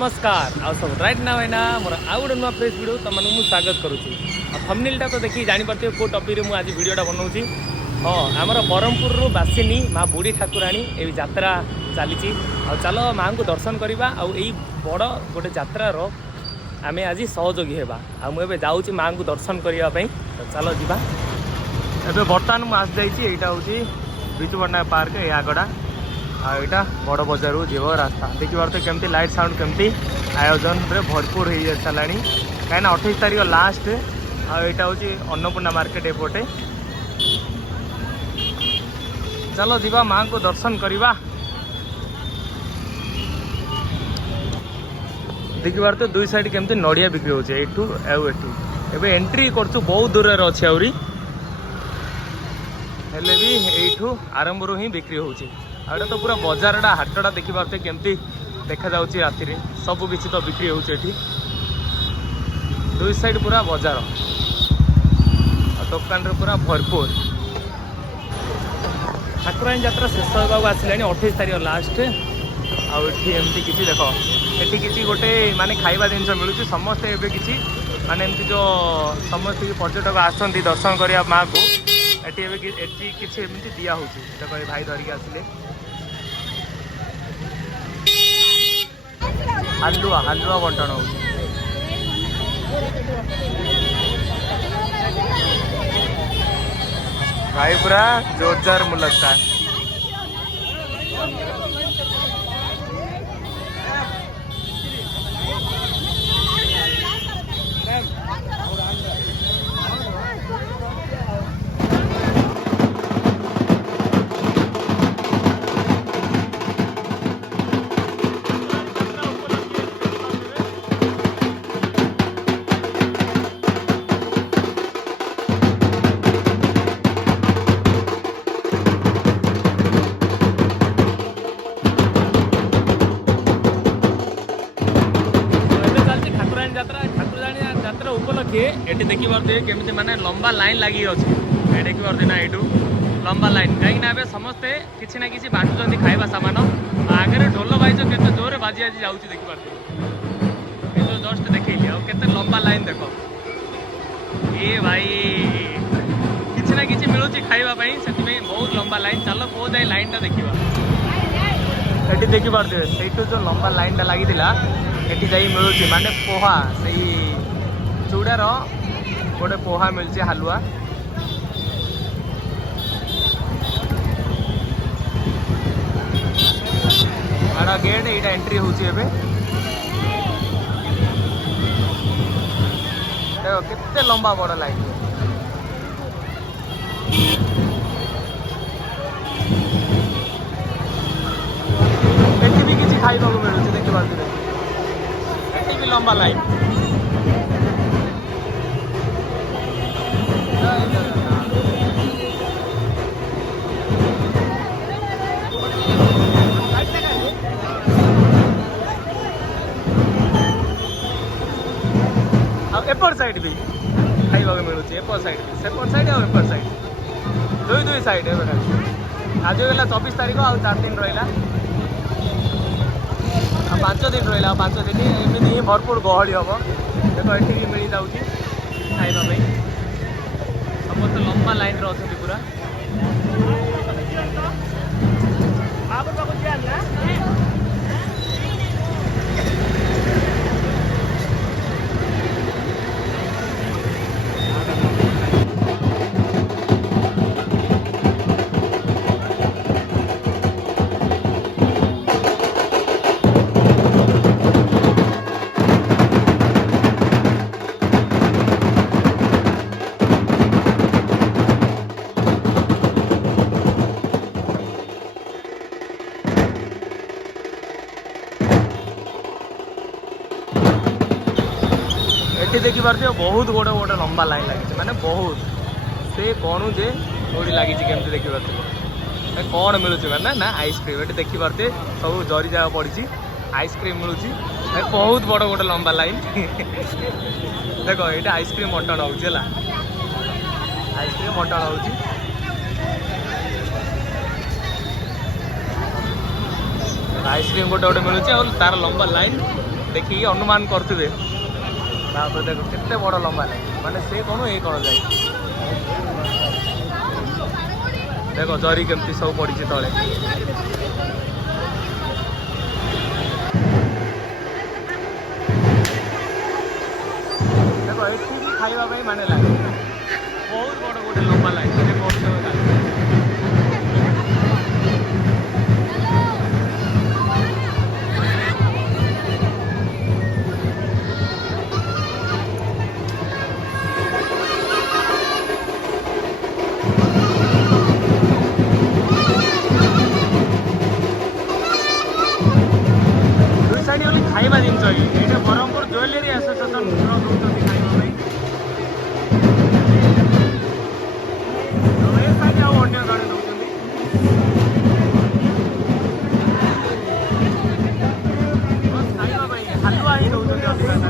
नमस्कार आ सब राइट ना है ना मोर आउ गोटे नुआ फ्रेश वीडियो तुम मुझे स्वागत करुँची। थंबनेलटा तो देखिए जापर को टॉपिक रे आज वीडियोटा बनाऊँगी। हाँ आमर ब्रह्मपुर बासिनी माँ बुढ़ी ठाकुराणी ये यात्रा चली। चलो माँ को दर्शन करवा आई बड़ गोटे यात्रार आम आज सहयोगी होगा। मुझे जाऊँगी माँ को दर्शन करने। तो चलो जीवा एबे बर्तमान मुझे आस जाइए। यहाँ हूँ विजु पट्टनायक पार्क ये आगड़ा आईटा बड़ बजार जीव रास्ता देखी पारे केमती लाइट साउंड केमती आयोजन रे भरपूर हो सारा कहीं 28 तारीख लास्ट आईटा हूँ अन्नपूर्णा मार्केट एपटे। चलो जीवा माँ को दर्शन करवा। देखी पारे दुई साइड केमती नड़िया बिक्री होती एबे एंट्री करछु बहुत दूर अच्छे आहरी हेले भी यू आरंभ रू ही बिक्री होची। आड़ा तो पूरा बजारटा हाटटा देखी पारे केमती देखा जाउची राति रे सब किसी तो बिक्री होची एठी दुई साइड पूरा बजार दुकान रे पूरा भरपूर। ठाकुराणी यात्रा शेष होगा आसला 28 तारीख लास्ट आठी एमती किसी देख एटी किसी गोटे माने खाइबा जिनस मिलूँ समस्ते एबे किसी माने एमती जो समस्त पर्यटक आसती दर्शन करने माँ को एटी किसी एमती दिया होची। देखो ये भाई धरिक आसिले हलुआ हलुआ बंटन हो भाई पूरा जोरदार मुलकता है। उपलक्षे ये देखी पारे केमी माने लंबा लाइन लगी अच्छे ये देखी पारे ना यू लंबा लाइन कहीं समस्ते किसी ना कि बांटुंट खाଇବା सामान आगे ढोल बाइज के जोर बाजी आज जाऊँगी देखी पारे जो जस्ट देखी आते लंबा लाइन देख ये भाई किसी ना कि मिलूँ खावाई से बहुत लंबा लाइन। चलो को जाए लाइन टा देखा ये देखी पारे से जो लंबा लाइन टा लगी ये जा मिलूँ माने पोहा से चूड़ार गोटे पोहा मिलছে हालुआ आड़ा गेट यहाँ एंट्री होची एबे देखो केते लंबा बड़ लाइन एटी भी किसी खाइबा को मिलूँ देखी पारे एटी भी लंबा लाइन। एपर साइड भी खाइबा मिलूँ एपर साइड भी सेपर साइड और एपर साइड दुई दुई साइड आज गला 24 तारीख आ 4 दिन रहा 5 दिन रहा 5 दिन एमती ही भरपूर गहली हम देखो ये भी मिल जाऊँगी खाइबा समस्त लंबा लाइन अच्छा पूरा ये देखी पारे बहुत गोटे गोटे लंबा लाइन लगी माने बहुत से कौन जे थोड़ी लगी केमती देखी पारे कौन मिलूँ मैंने ना आइसक्रीम ये देखी पारे सब जरी जगह पड़ी आइसक्रीम मिलूँ बहुत बड़ गोटे लंबा लाइन देखो ये आइसक्रीम मटन हो आइसक्रीम मटन हो आइसक्रीम गोटे गोटे मिलूँ और तार लंबा लाइन देखिए अनुमान करते देखो केते बड़ लंबा लाइन माने से कौन ये कौन जाए देखो जरी केमती सब पड़ी तले देखो ये खाइबा माने लाइन बहुत बड़ गोटे लंबा लाइन खाइबा जिनस ये ब्रह्मपुर ज्वेलरी एसोसिएशन दौरान खाइबा अन्य जड़े दौरान खाइबा हालुआ ही दौरान अधिका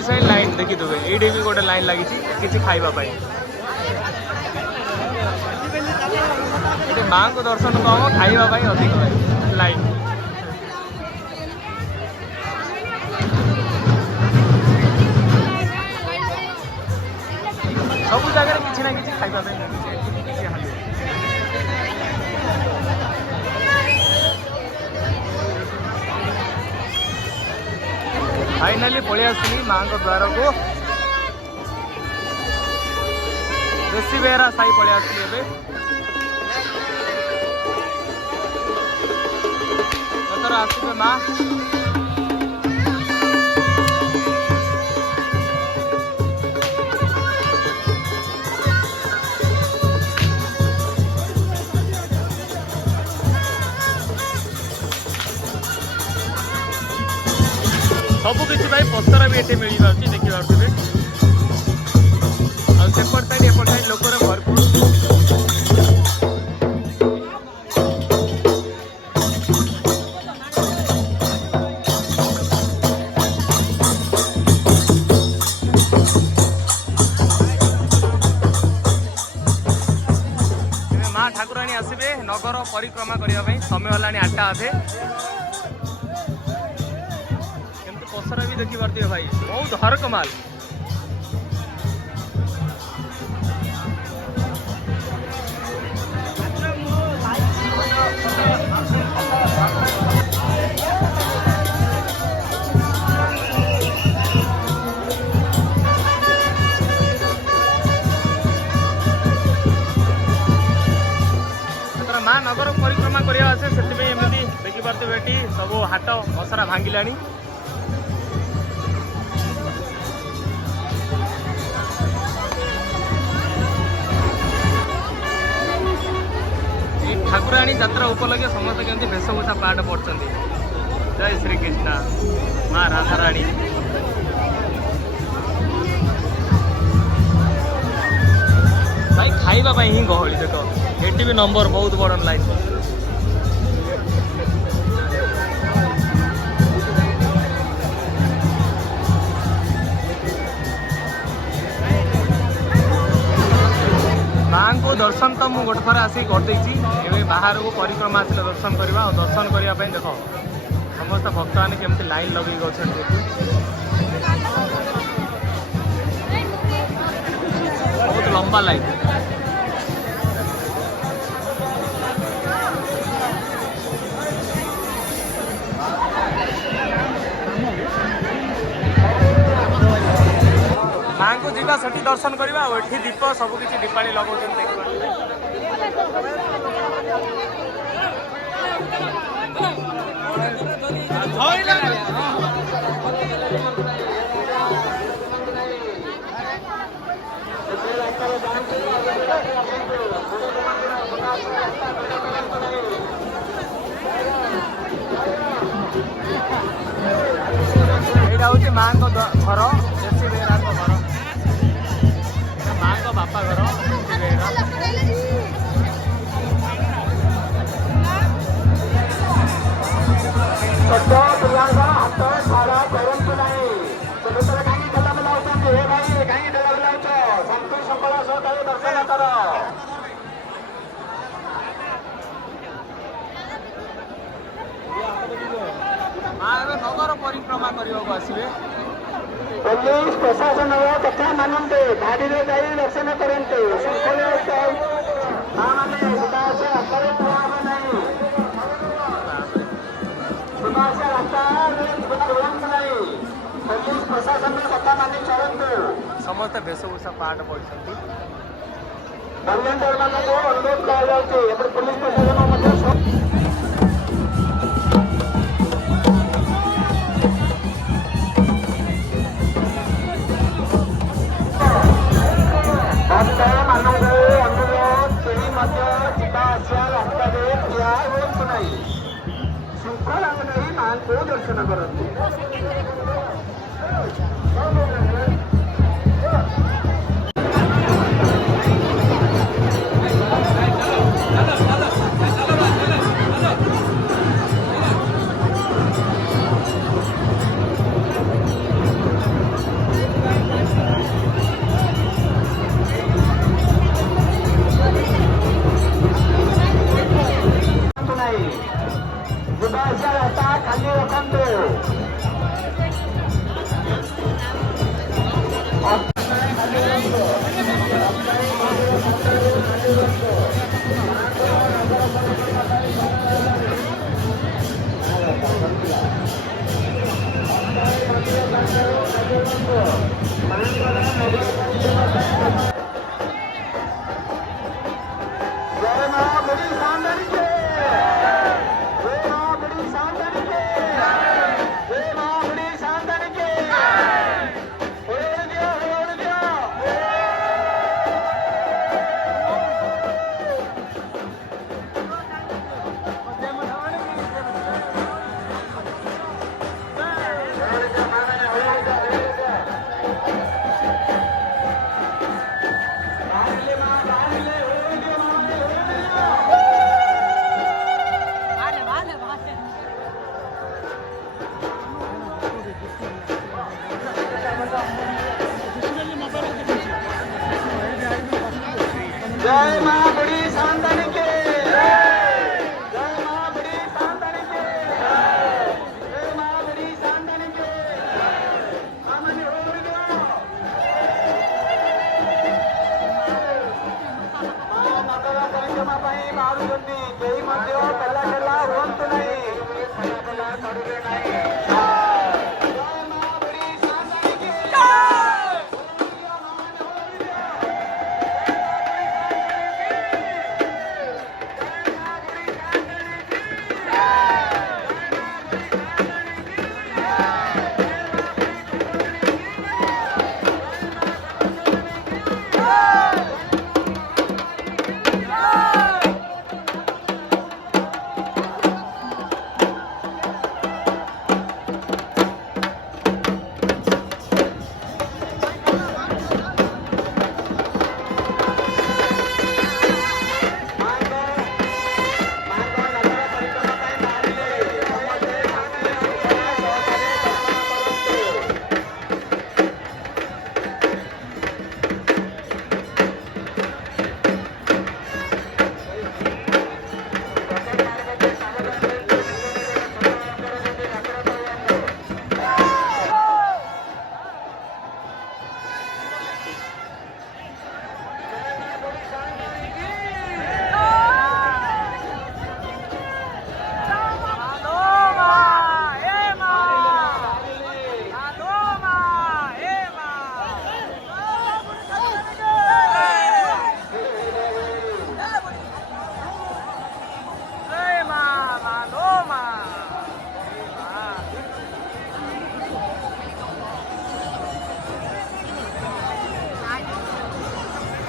जगह लाइन देखी देवे ये भी गोटे लाइन लगी किसी खाइबा माँ को दर्शन कम खाइबा अधिक लाइन सब जगह किसी ना किसी खाइबा फाइनाली पलि आसली माँ द्वार को देसी बेहरा साई पलि आसली आसवे माँ सबकि पस्तर भी ये मिल पार्टी देखी पारे सेपट साइड एपट साइड लोक भरपूर माँ ठाकुराणी आसबे नगर परिक्रमा करने समय है 8टा अधे पसरा भी देखी पार्थे भाई बहुत हर कमाल माँ नगर परिक्रमा करने से देखी पार्थे बेटी सब हाट पसरा भांगिला ठाकुराणी यात्रा उपलक्षे समस्त केमती वेशभूषा पाठ पड़ते जय श्री कृष्ण माँ राधाराणी भाई खाइबा ही गहली देख ये भी नंबर बहुत बड़ लाइन माँ को दर्शन तो मुझे गोटे थर आसिक करदे बाहर को परिक्रमा आसिले दर्शन करवा और दर्शन करने देख समस्त भक्त मैंने केमती लाइन लगे बहुत लंबा लाइन माँ को जीवा सेठी दर्शन करवा और एठी दीप सबकि दीपावली लगा यहाँ हूँ माँ घर देसी बेहरा घर माँ बापा घर करने को आसवे पुलिस प्रशासन कथा मानते धाड़ी जाई दर्शन करते पुलिस प्रशासन कथा मानि चलते समस्त वेशभूषा पाठ पढ़ी वॉलंटियर मानक अनुरोध कर पुलिस प्रशासन दर्शन करते खाली रखते जय मां बड़ी खानदानी के जय मां बड़ी शानदानी के जय मां बड़ी शानदानी के जय मां बड़ी शानदानी के आमने हो गयो मां माता परिक्रमा पई बारुचंदी केही मध्य कला कला होंत नहीं कला करुवे नहीं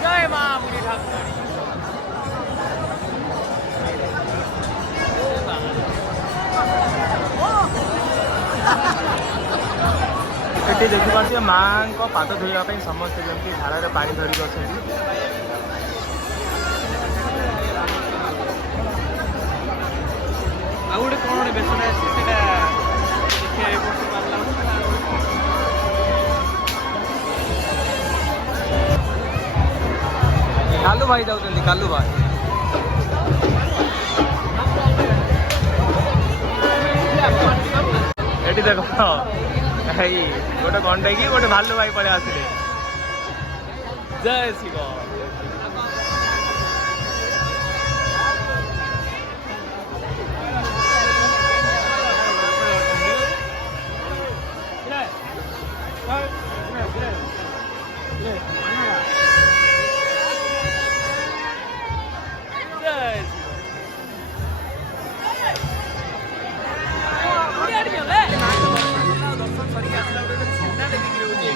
जय मां बड़ी शानदानी के ये देखिए माँ को पाद धोवाई समस्त जमी धारा पानी धरिक अच्छा आ गोटे कौन गोटे बेसन कालू भाई जाऊँ कालू भाई ये देख भाई गोटे गंडे की गोटे भालू भाई पड़े आसिले जय शिव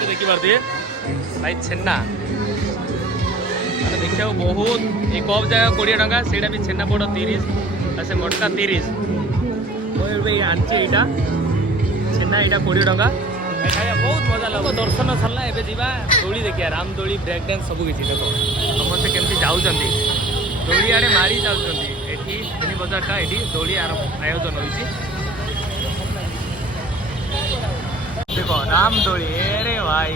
देखिए भाई छेना देखा बहुत एक कप जगह 20 टंका से भी छेना पोड़ 30 से मटका 30 आनची यहाँ छेना यहाँ 20 टंका खाया बहुत मजा लगे दर्शन सरला एवं जा दोली देखिए राम दोली ब्रेक डांस सब किसी देख समस्ते केमती जाऊँच दोली आड़े मारी जाऊँच मिनी बजारटा ये दोली आयोजन होती देखो राम दोली अरे भाई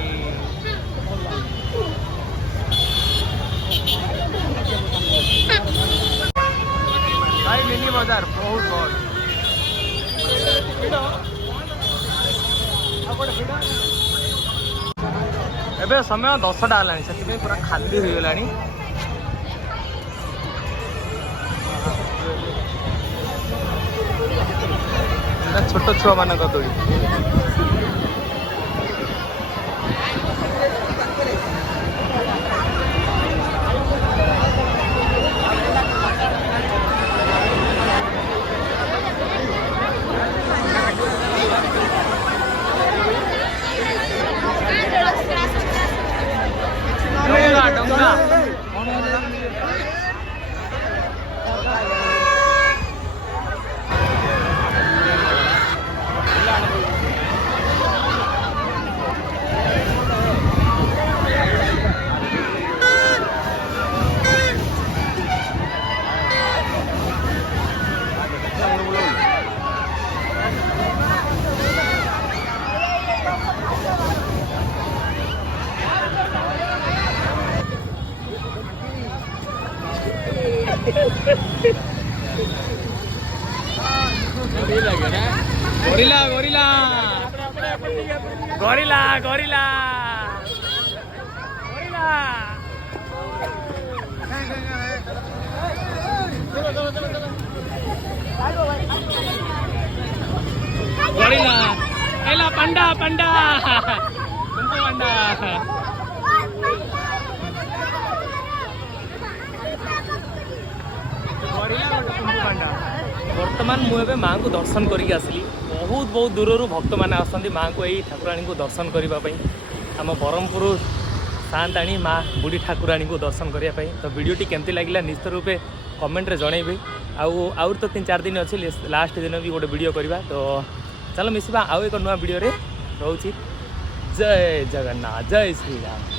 भाई मिनी बजार बहुत बहुत एबे समय 10टा है से पूरा खाली हो गला छोट छुआ मान दोली डोंगा gorilla gorilla gorilla gorilla gorilla एला पंडा पंडा कुंपु पंडा बर्तमान मुझे माँ को दर्शन करके आसली बहुत बहुत दूर भक्त मैंने आसती माँ को यही ठाकुराणी को दर्शन करने आम ब्रह्मपुर सान्ताणी माँ बुढ़ी ठाकुराणी को दर्शन करने तो वीडियोटी केमती लगे निश्चित रूपे कमेंट रे जनइबे आउ तो 3-4 दिन अच्छी लास्ट दिन भी गोटे वीडियो करवा तो चलो मिसवा आउ एक नुआ वीडियो रे रोची जय जगन्नाथ जय श्री राम।